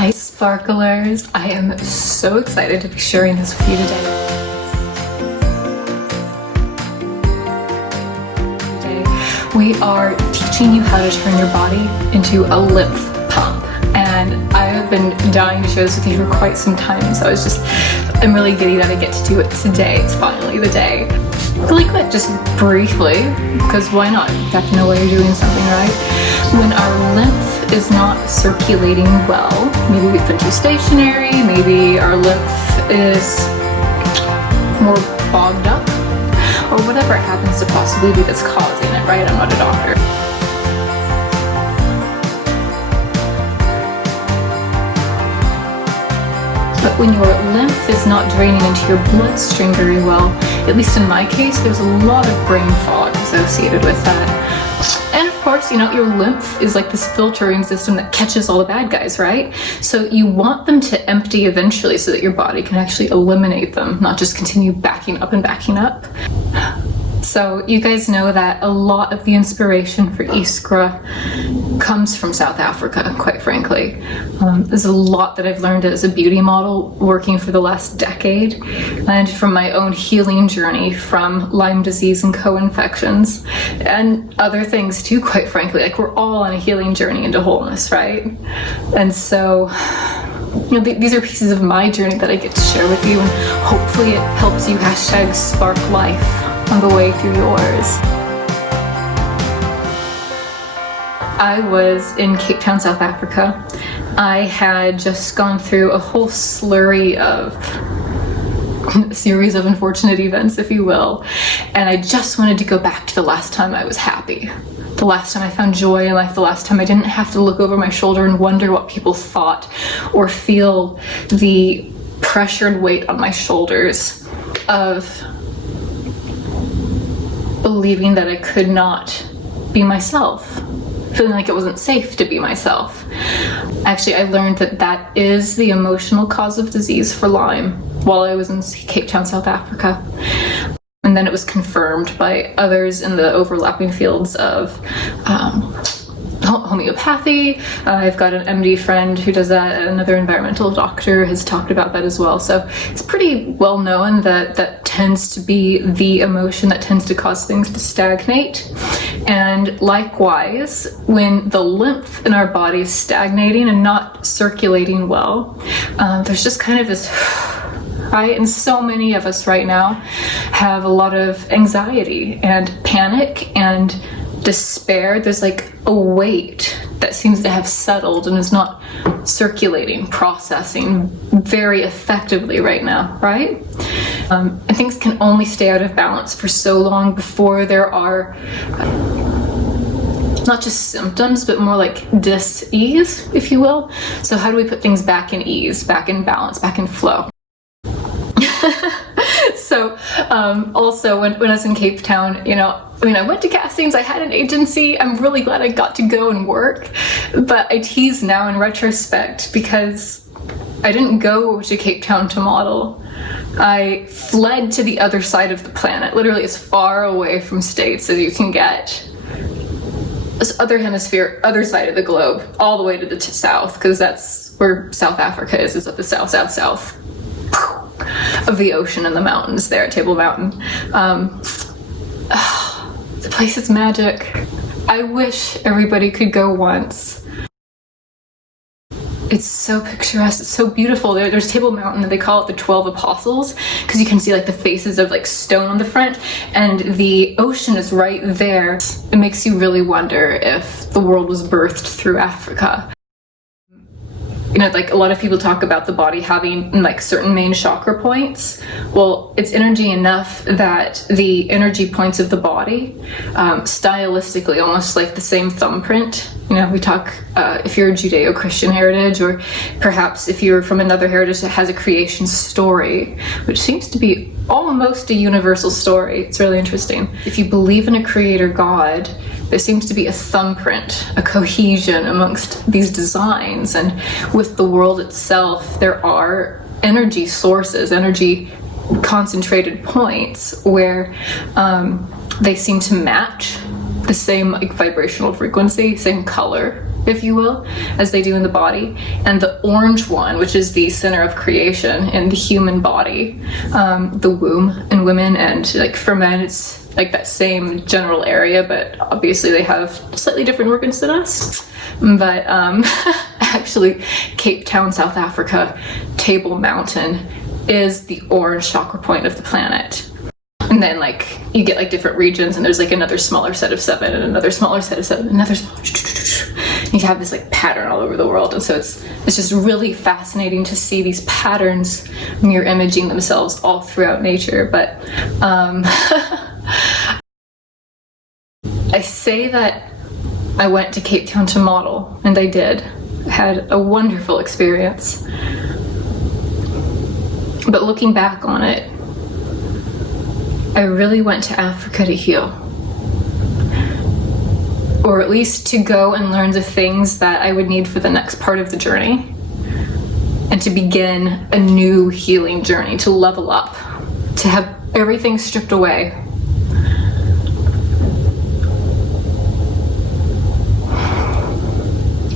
Hi sparklers, I am so excited to be sharing this with you today. We are teaching you how to turn your body into a lymph pump, and I have been dying to share this with you for quite some time, so I'm really giddy that I get to do it today. It's finally the day. Really quick, just briefly, because why not? You have to know why you're doing something, right? When our lymph is not circulating well, maybe we've been too stationary, maybe our lymph is more bogged up, or whatever it happens to possibly be that's causing it, right? I'm not a doctor. But when your lymph is not draining into your bloodstream very well, at least in my case, there's a lot of brain fog associated with that. And of course, your lymph is like this filtering system that catches all the bad guys, right? So you want them to empty eventually so that your body can actually eliminate them, not just continue backing up and backing up. So you guys know that a lot of the inspiration for ISKRA comes from South Africa, quite frankly. There's a lot that I've learned as a beauty model working for the last decade, and from my own healing journey from Lyme disease and co-infections, and other things too, quite frankly. Like, we're all on a healing journey into wholeness, right? And so these are pieces of my journey that I get to share with you, and hopefully it helps you #spark life on the way through yours. I was in Cape Town, South Africa. I had just gone through a whole slurry of a series of unfortunate events, if you will, and I just wanted to go back to the last time I was happy. The last time I found joy in life, the last time I didn't have to look over my shoulder and wonder what people thought, or feel the pressured weight on my shoulders of believing that I could not be myself, feeling like it wasn't safe to be myself. Actually, I learned that is the emotional cause of disease for Lyme while I was in Cape Town, South Africa. And then it was confirmed by others in the overlapping fields of homeopathy. I've got an MD friend who does that. Another environmental doctor has talked about that as well. So it's pretty well known that tends to be the emotion that tends to cause things to stagnate. And likewise, when the lymph in our body is stagnating and not circulating well, there's just kind of this, right? And so many of us right now have a lot of anxiety and panic and despair. There's like a weight that seems to have settled and is not circulating, processing very effectively right now, right? And things can only stay out of balance for so long before there are not just symptoms, but more like dis-ease, if you will. So how do we put things back in ease, back in balance, back in flow? So also when I was in Cape Town, I went to castings, I had an agency, I'm really glad I got to go and work, but I tease now in retrospect because I didn't go to Cape Town to model. I fled to the other side of the planet, literally as far away from States as you can get. This other hemisphere, other side of the globe, all the way to the south, because that's where South Africa is at the south of the ocean and the mountains there at Table Mountain. The place is magic. I wish everybody could go once. It's so picturesque, it's so beautiful. There's Table Mountain, they call it the 12 Apostles, because you can see like the faces of like stone on the front, and the ocean is right there. It makes you really wonder if the world was birthed through Africa. Like a lot of people talk about the body having like certain main chakra points. Well, it's energy enough that the energy points of the body, stylistically, almost like the same thumbprint. We talk, if you're a Judeo-Christian heritage, or perhaps if you're from another heritage that has a creation story, which seems to be almost a universal story. It's really interesting. If you believe in a creator God, there seems to be a thumbprint, a cohesion amongst these designs, and with the world itself, there are energy sources, energy concentrated points where they seem to match the same like vibrational frequency, same color, if you will, as they do in the body. And the orange one, which is the center of creation in the human body, the womb in women, and like for men, it's like that same general area, but obviously they have slightly different organs than us. But actually, Cape Town, South Africa, Table Mountain is the orange chakra point of the planet. And then like you get like different regions, and there's like another smaller set of 7 and another smaller set of 7, another smaller. You have this like pattern all over the world, and so it's just really fascinating to see these patterns mirror imaging themselves all throughout nature. But I say that I went to Cape Town to model, and I did. I had a wonderful experience. But looking back on it, I really went to Africa to heal. Or at least to go and learn the things that I would need for the next part of the journey. And to begin a new healing journey, to level up, to have everything stripped away.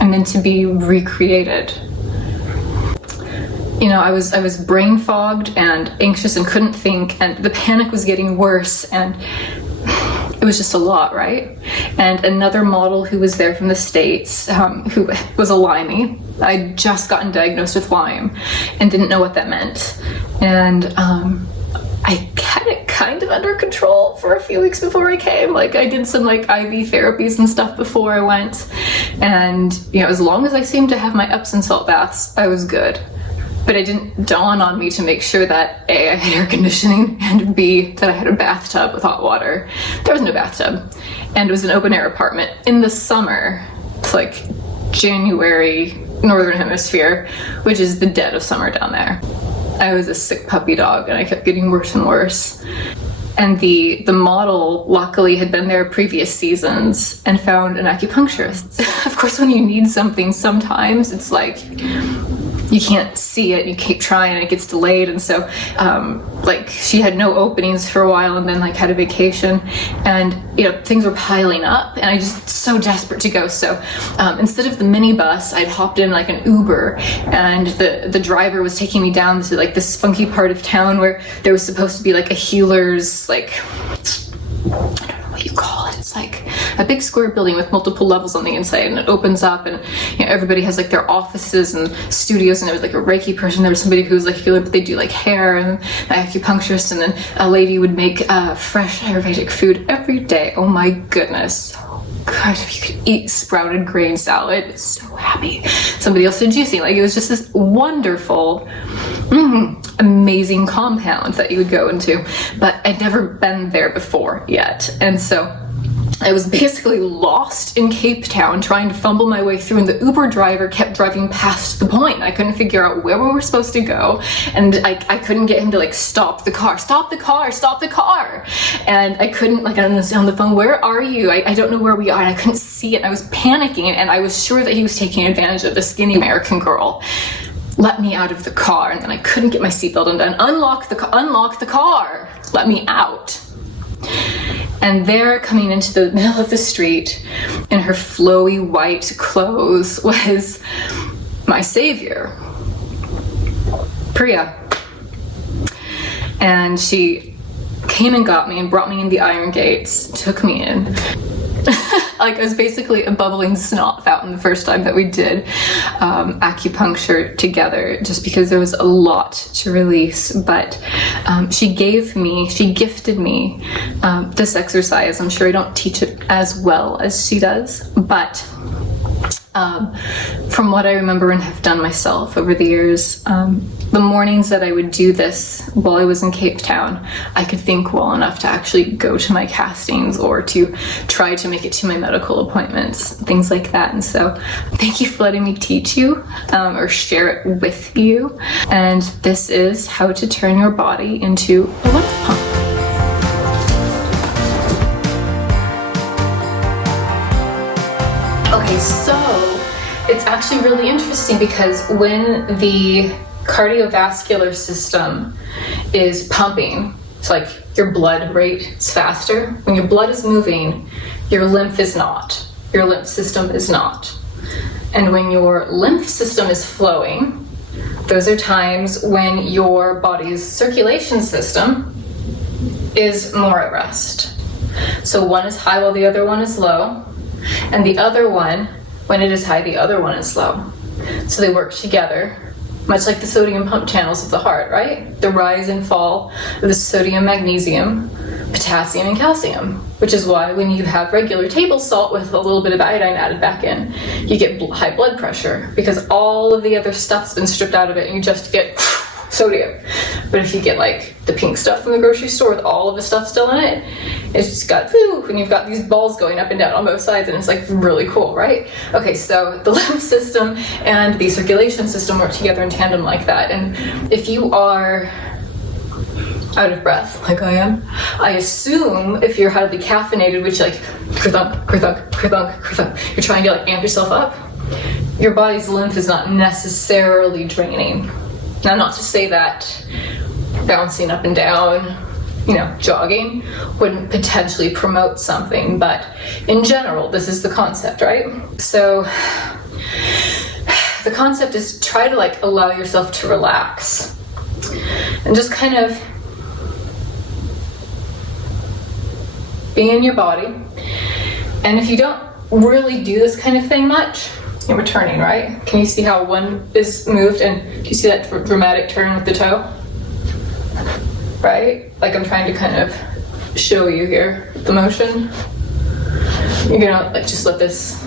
And then to be recreated. You know, I was brain fogged and anxious and couldn't think, and the panic was getting worse, and it was just a lot, right? And another model who was there from the States, who was a Limey. I'd just gotten diagnosed with Lyme and didn't know what that meant. And I had it kind of under control for a few weeks before I came. Like I did some like IV therapies and stuff before I went. And, you know, as long as I seemed to have my Epsom salt baths, I was good. But it didn't dawn on me to make sure that A, I had air conditioning, and B, that I had a bathtub with hot water. There was no bathtub. And it was an open air apartment in the summer. It's like January, Northern Hemisphere, which is the dead of summer down there. I was a sick puppy dog, and I kept getting worse and worse. And the model luckily had been there previous seasons and found an acupuncturist. Of course, when you need something, sometimes it's like you can't see it, you keep trying, it gets delayed. And so like she had no openings for a while, and then like had a vacation, and you know, things were piling up, and I just so desperate to go. So instead of the minibus, I'd hopped in like an Uber, and the driver was taking me down to like this funky part of town where there was supposed to be like a healer's, like, I don't know what you call it. It's like a big square building with multiple levels on the inside, and it opens up, and you know, everybody has like their offices and studios, and there was like a Reiki person, there was somebody who was like healer, but they do like hair, and an acupuncturist, and then a lady would make fresh Ayurvedic food every day. Oh my goodness. God, if you could eat sprouted grain salad, it's so happy. Somebody else did juicing. Like, it was just this wonderful, amazing compound that you would go into. But I'd never been there before yet. And so I was basically lost in Cape Town trying to fumble my way through, and the Uber driver kept driving past the point. I couldn't figure out where we were supposed to go, and I couldn't get him to like stop the car, stop the car, stop the car. And I couldn't, like, on the phone, where are you? I don't know where we are, and I couldn't see it. I was panicking, and I was sure that he was taking advantage of the skinny American girl. Let me out of the car, and then I couldn't get my seatbelt undone. Unlock the car, let me out. And there, coming into the middle of the street in her flowy white clothes, was my savior, Priya. And she came and got me and brought me in the iron gates, took me in. Like, I was basically a bubbling snot fountain the first time that we did acupuncture together, just because there was a lot to release. But she gifted me this exercise. I'm sure I don't teach it as well as she does, but from what I remember and have done myself over the years, the mornings that I would do this while I was in Cape Town, I could think well enough to actually go to my castings or to try to make it to my medical appointments, things like that. And so thank you for letting me teach you or share it with you. And this is how to turn your body into a lymph pump. Okay, so it's actually really interesting because when the cardiovascular system is pumping, it's like your blood rate is faster. When your blood is moving, your lymph is not. Your lymph system is not. And when your lymph system is flowing, those are times when your body's circulation system is more at rest. So one is high while the other one is low, and the other one, when it is high, the other one is low. So they work together, much like the sodium pump channels of the heart, right? The rise and fall of the sodium, magnesium, potassium, and calcium, which is why when you have regular table salt with a little bit of iodine added back in, you get high blood pressure, because all of the other stuff's been stripped out of it and you just get sodium. But if you get like the pink stuff from the grocery store with all of the stuff still in it, it's just got whew, and you've got these balls going up and down on both sides, and it's like really cool, right? Okay, so the lymph system and the circulation system work together in tandem like that. And if you are out of breath, like I am, I assume if you're highly caffeinated, which like kerthunk, kerthunk, kerthunk, kerthunk, you're trying to like amp yourself up, your body's lymph is not necessarily draining. Now, not to say that bouncing up and down, jogging wouldn't potentially promote something, but in general, this is the concept, right? So the concept is try to like allow yourself to relax and just kind of be in your body. And if you don't really do this kind of thing much, you're returning, right? Can you see how one is moved, and do you see that dramatic turn with the toe? Right? Like I'm trying to kind of show you here the motion. You're gonna like just let this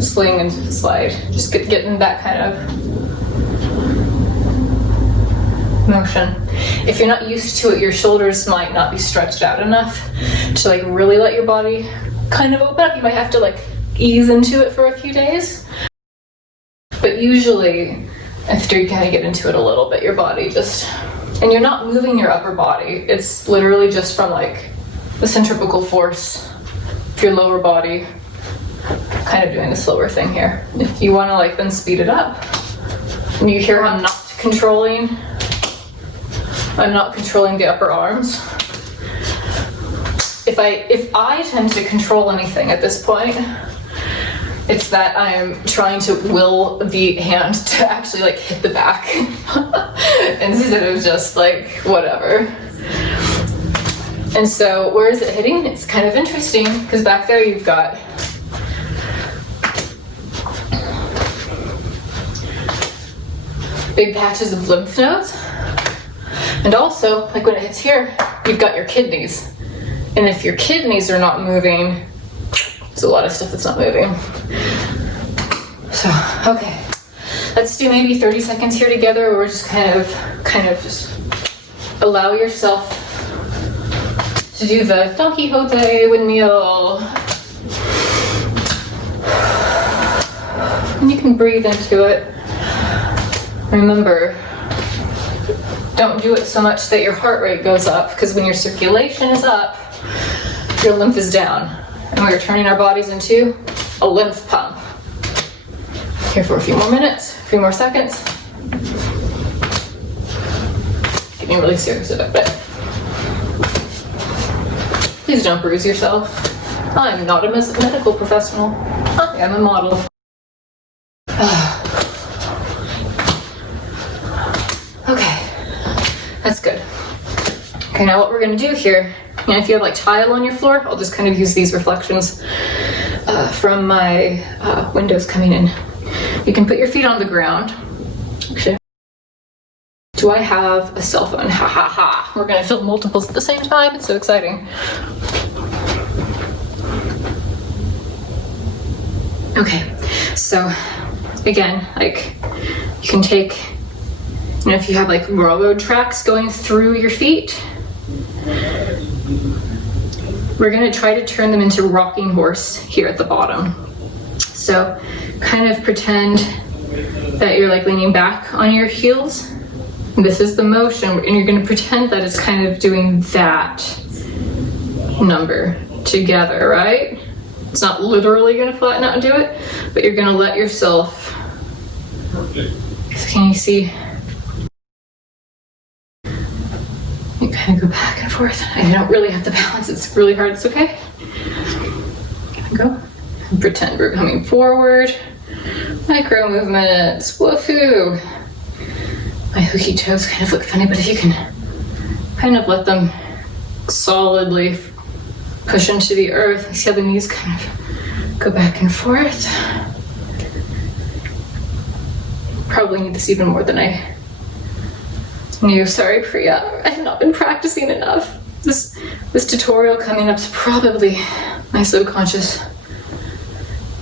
sling and slide. Just get in that kind of motion. If you're not used to it, your shoulders might not be stretched out enough to like really let your body kind of open up. You might have to like ease into it for a few days. But usually, after you kind of get into it a little bit, your body just, and you're not moving your upper body. It's literally just from like the centripetal force of your lower body, kind of doing the slower thing here. If you want to like then speed it up, and you hear how I'm not controlling the upper arms. If I tend to control anything at this point, it's that I am trying to will the hand to actually like hit the back instead of just like whatever. And so where is it hitting? It's kind of interesting because back there you've got big patches of lymph nodes. And also, like when it hits here, you've got your kidneys. And if your kidneys are not moving, there's a lot of stuff that's not moving. So, okay. Let's do maybe 30 seconds here together where we're just kind of just allow yourself to do the Don Quixote windmill. And you can breathe into it. Remember, don't do it so much that your heart rate goes up, because when your circulation is up, your lymph is down. And we're turning our bodies into a lymph pump. Here for a few more minutes, a few more seconds. Getting really serious about it. Please don't bruise yourself. I'm not a medical professional. I am a model. Okay, that's good. Okay, now what we're gonna do here, if you have like tile on your floor, I'll just kind of use these reflections from my windows coming in. You can put your feet on the ground. Actually, do I have a cell phone? Ha ha ha. We're gonna film multiples at the same time. It's so exciting. Okay, so again, like you can take, if you have like railroad tracks going through your feet, we're gonna try to turn them into rocking horse here at the bottom. So kind of pretend that you're like leaning back on your heels. This is the motion, and you're gonna pretend that it's kind of doing that number together, right? It's not literally gonna flatten out and do it, but you're gonna let yourself, can you see? You kind of go back and forth. I don't really have to balance, it's really hard, it's okay. Go. And pretend we're coming forward, Micro movements, woohoo! My hooky toes kind of look funny, but if you can kind of let them solidly push into the earth, you see how the knees kind of go back and forth. Probably need this even more than I knew. Sorry, Priya, I have not been practicing enough. This tutorial coming up is probably my subconscious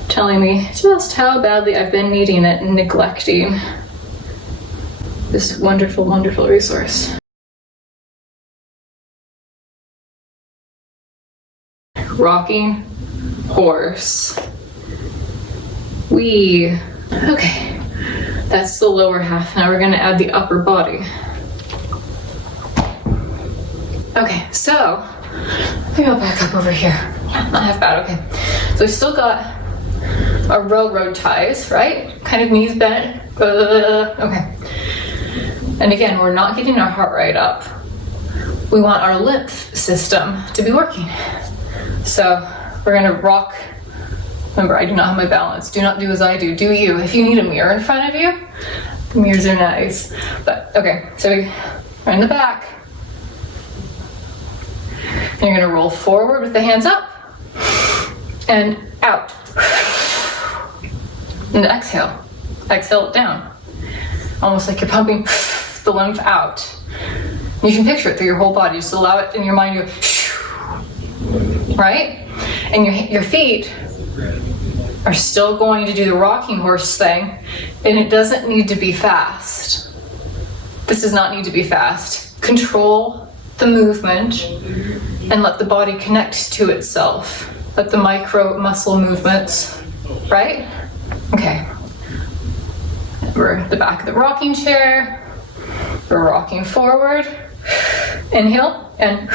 telling me just how badly I've been needing it and neglecting this wonderful, wonderful resource. Rocking horse. Wee. Okay, that's the lower half. Now we're gonna add the upper body. Okay, so maybe I'll back up over here. Not half bad, okay. So we've still got our railroad ties, right? Kind of knees bent. Okay. And again, we're not getting our heart rate up. We want our lymph system to be working. So we're gonna rock. Remember, I do not have my balance. Do not do as I do. Do you? If you need a mirror in front of you, the mirrors are nice. But okay, so we're in the back. And you're gonna roll forward with the hands up and out. And exhale. Exhale it down. Almost like you're pumping the lymph out. You can picture it through your whole body. Just allow it in your mind to go, right? And your feet are still going to do the rocking horse thing, and it doesn't need to be fast. This does not need to be fast. Control the movement and let the body connect to itself. Let the micro muscle movements, right? Okay. We're at the back of the rocking chair. We're rocking forward. Inhale and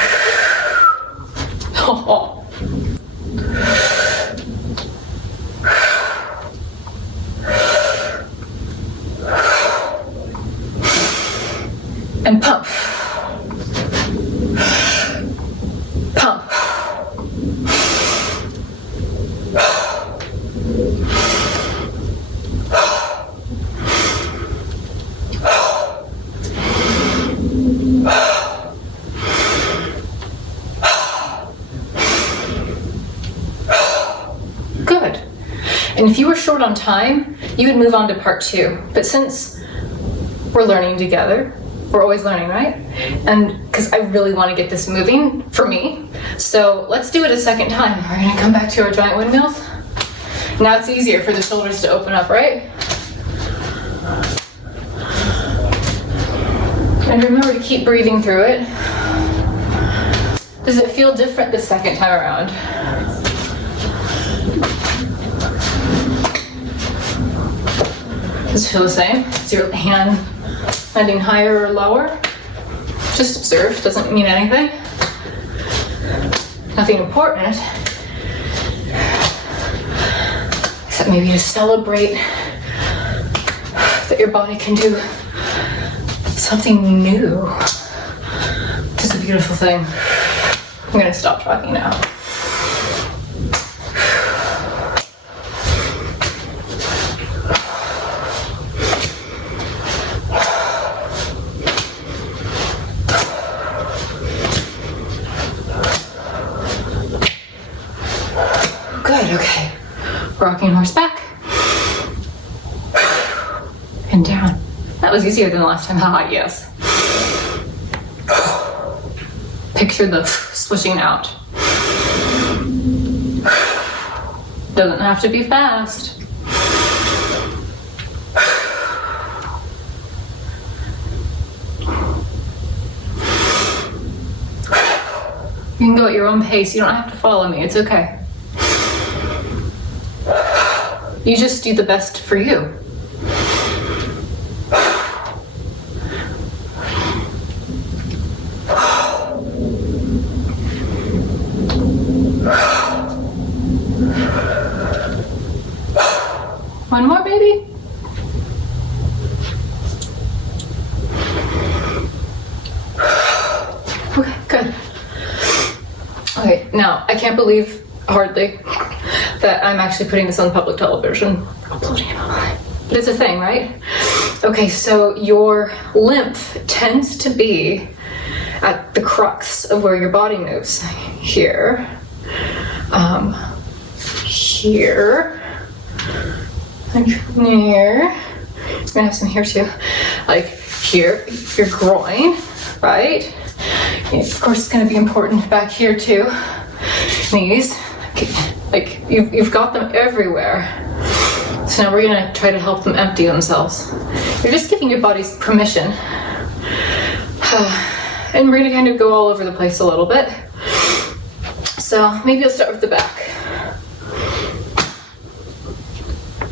and pump. Pump. Good. And if you were short on time, you would move on to part 2. But since we're learning together, we're always learning, right? And because I really want to get this moving for me, so let's do it a second time. We're going to come back to our giant windmills. Now it's easier for the shoulders to open up, right? And remember to keep breathing through it. Does it feel different the second time around? Does it feel the same? Is your hand landing higher or lower? Just observe, doesn't mean anything. Nothing important. Except maybe to celebrate that your body can do something new. It's a beautiful thing. I'm gonna stop talking now. Good, okay. Rocking horse back. And down. That was easier than the last time. Haha, yes. Picture the swishing out. Doesn't have to be fast. You can go at your own pace. You don't have to follow me. It's okay. You just do the best for you. One more, baby. Okay, good. Okay, now I can't believe hardly that I'm actually putting this on public television. Uploading it online. But it's a thing, right? Okay, so your lymph tends to be at the crux of where your body moves. Here, here, and here. You're gonna have some here too. Like here, your groin, right? And of course, it's gonna be important back here too. Knees, like you've got them everywhere. So now we're gonna try to help them empty themselves. You're just giving your body permission. And we're gonna kind of go all over the place a little bit. So maybe I'll start with the back.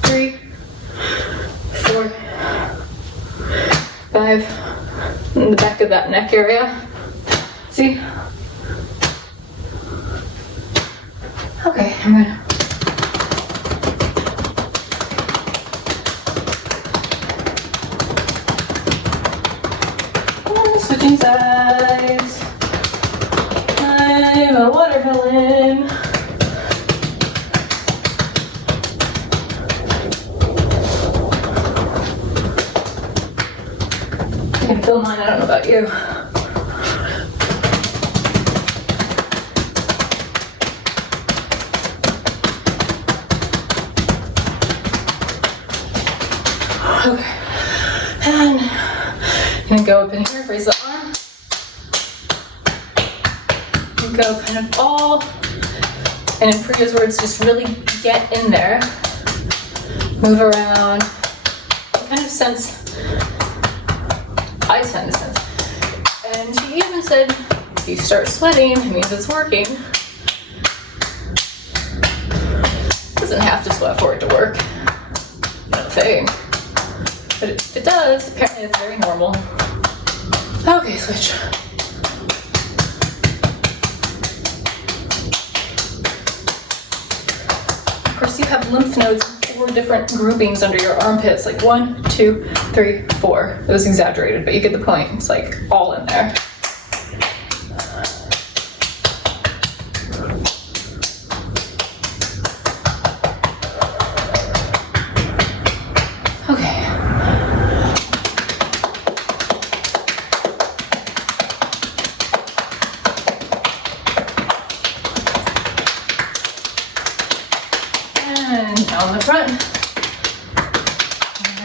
3, 4, 5, in the back of that neck area. See? Okay, I'm gonna switching sides. I'm a watermelon. I can feel mine, I don't know about you. Okay. And I'm gonna go up in here, raise the arm. And go kind of all, and in Priya's words, just really get in there. Move around. Kind of sense, I sense a sense. And she even said, if you start sweating, it means it's working. Doesn't have to sweat for it to work. No thing. But if it does, apparently it's very normal. Okay, switch. Of course, you have lymph nodes in 4 different groupings under your armpits, like 1, 2, 3, 4. It was exaggerated, but you get the point. It's like all in there. And down the front.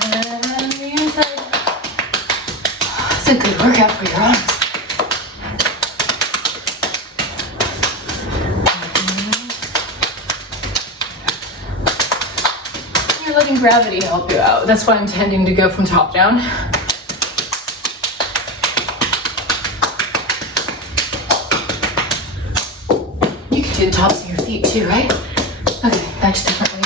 And the inside. It's a good workout for your arms. You're letting gravity help you out. That's why I'm tending to go from top down. You can do the tops of your feet too, right? Okay, back to different way.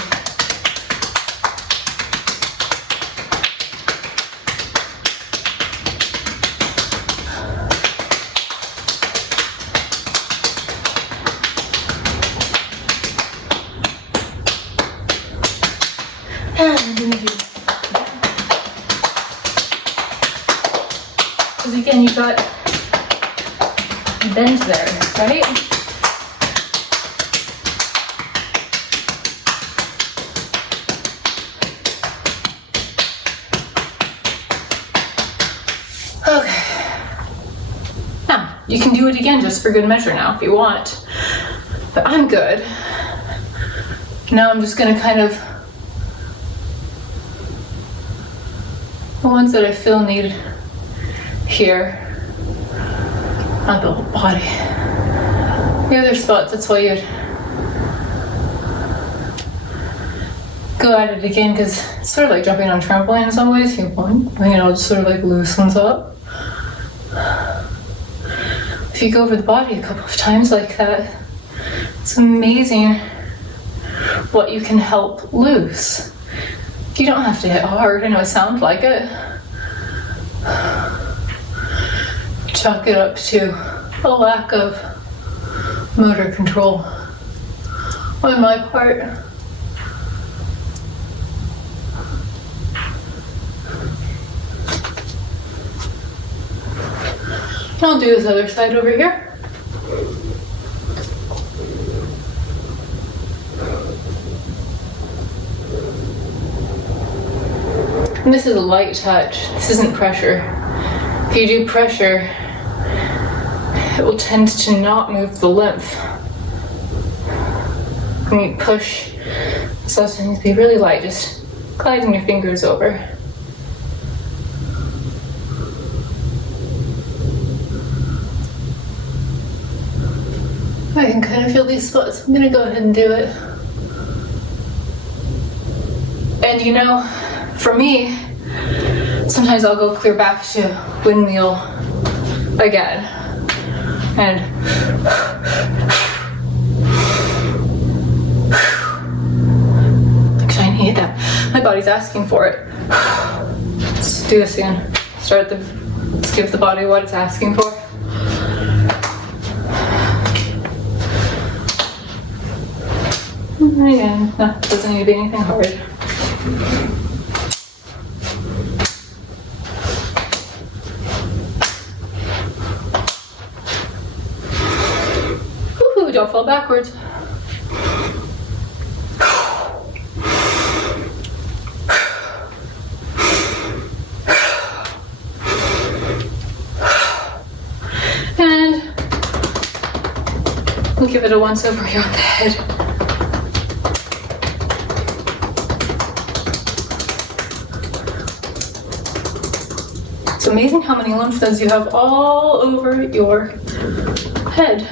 And I'm gonna do that. Because again, you've got bend there, right? Okay. Now, you can do it again just for good measure now if you want. But I'm good. Now I'm just gonna kind of, the ones that I feel need here, not the whole body. The other spots, that's why you'd go at it again, because it's sort of like jumping on a trampoline in some ways. You know, just sort of like loosens up. If you go over the body a couple of times like that, it's amazing what you can help loose. You don't have to hit hard. I know it sounds like it. Chalk it up to a lack of motor control on my part. I'll do this other side over here. this is a light touch. This isn't pressure. If you do pressure, it will tend to not move the lymph. When you push, so it needs to be really light, just gliding your fingers over. I can kind of feel these spots. I'm gonna go ahead and do it. And you know, for me, sometimes I'll go clear back to windmill again. And actually I need that. My body's asking for it. Let's do this again. Let's give the body what it's asking for. Again, no, doesn't need to be anything hard. Woohoo, don't fall backwards. And we'll give it a once over here on the head. It's amazing how many lymph nodes you have all over your head.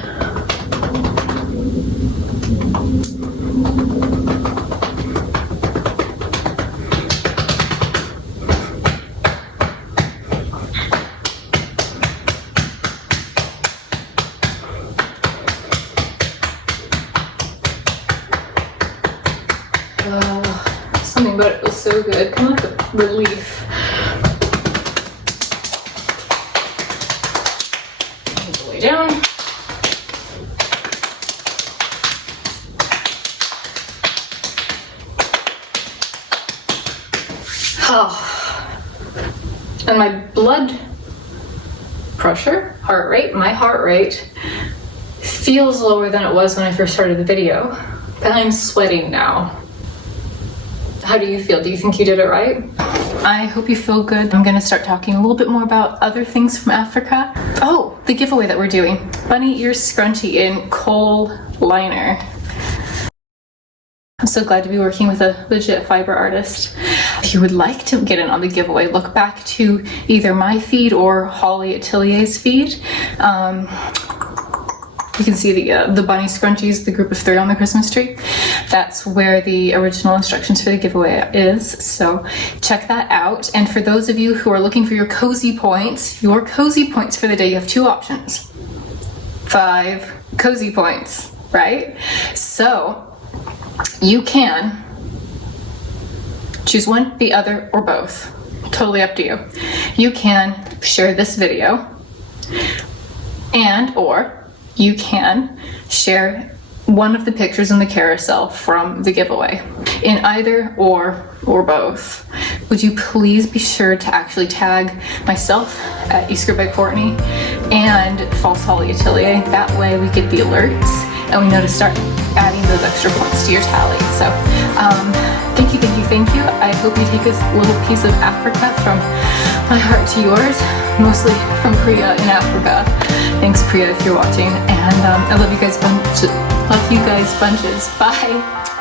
Something about it was so good. Kind of like a relief. Down. Oh. And my blood pressure, my heart rate feels lower than it was when I first started the video, but I'm sweating now. How do you feel? Do you think you did it right? I hope you feel good. I'm gonna start talking a little bit more about other things from Africa. Oh, the giveaway that we're doing. Bunny ear scrunchie in coal liner. I'm so glad to be working with a legit fiber artist. If you would like to get in on the giveaway, look back to either my feed or Holly Attelier's feed. You can see the bunny scrunchies, the group of 3 on the Christmas tree. That's where the original instructions for the giveaway is, so check that out. And for those of you who are looking for your cozy points for the day, you have 2 options. 5 cozy points, right? So you can choose one, the other, or both. Totally up to you. You can share this video or you can share one of the pictures in the carousel from the giveaway. In either or both, would you please be sure to actually tag myself at ISKRA by Courtney and False Holly Atelier. That way we get the alerts and we know to start adding those extra points to your tally. So thank you. I hope you take this little piece of Africa from my heart to yours, mostly from Priya in Africa. Thanks, Priya, if you're watching. And I love you guys bunches. Bye.